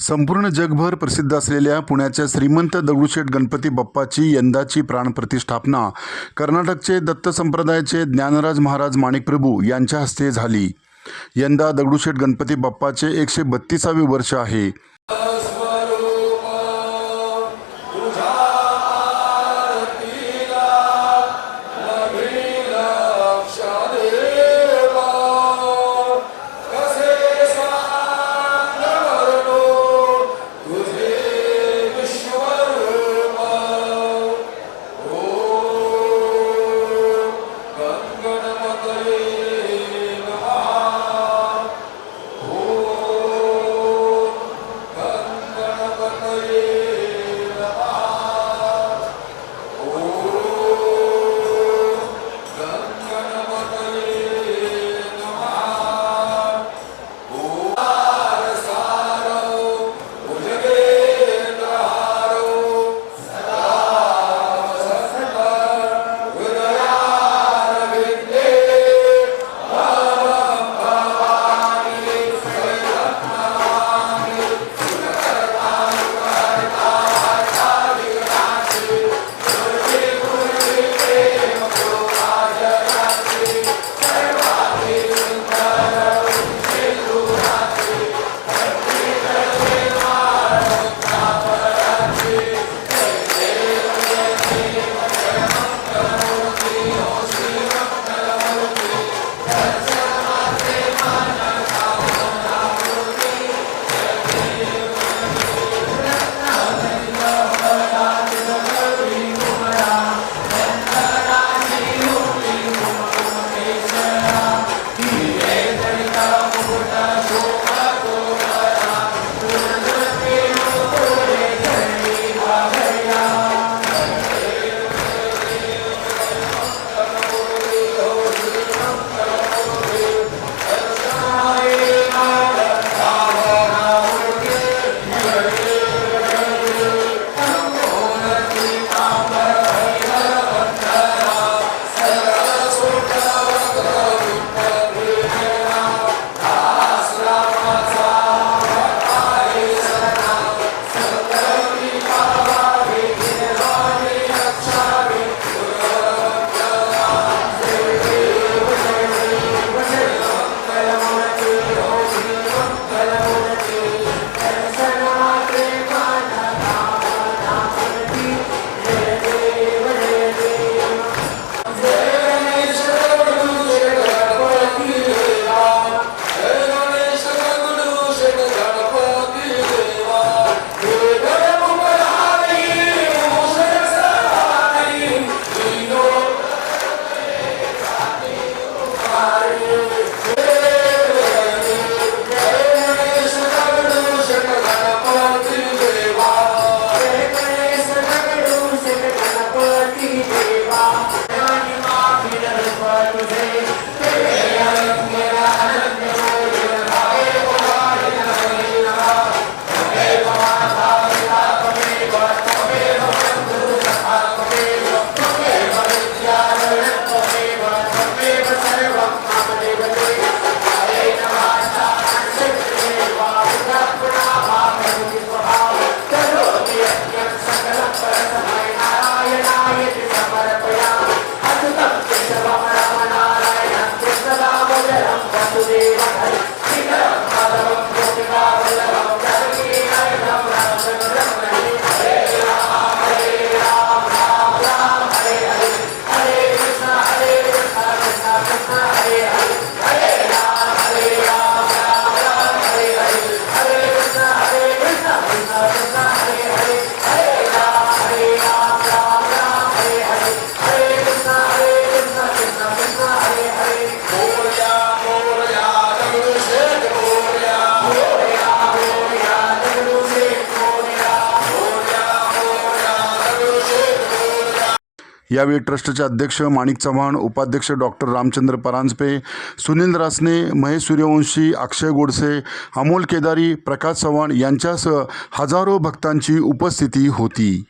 संपूर्ण जगभर प्रसिद्ध असलेल्या पुण्याच्या श्रीमंत दगडूशेठ गणपती बाप्पाची यंदाची प्राणप्रतिष्ठापना कर्नाटकचे दत्त संप्रदायाचे ज्ञानराज महाराज माणिकप्रभू यांच्या हस्ते झाली. यंदा दगडूशेठ गणपती बाप्पाचे एकशे बत्तीसावे वर्ष आहे. यावेळी ट्रस्टचे अध्यक्ष माणिक चव्हाण उपाध्यक्ष डॉक्टर रामचंद्र परांजपे सुनील रासने महेश सूर्यवंशी अक्षय गोडसे अमोल केदारी प्रकाश चव्हाण यांच्यासह हजारो भक्तांची उपस्थिती होती.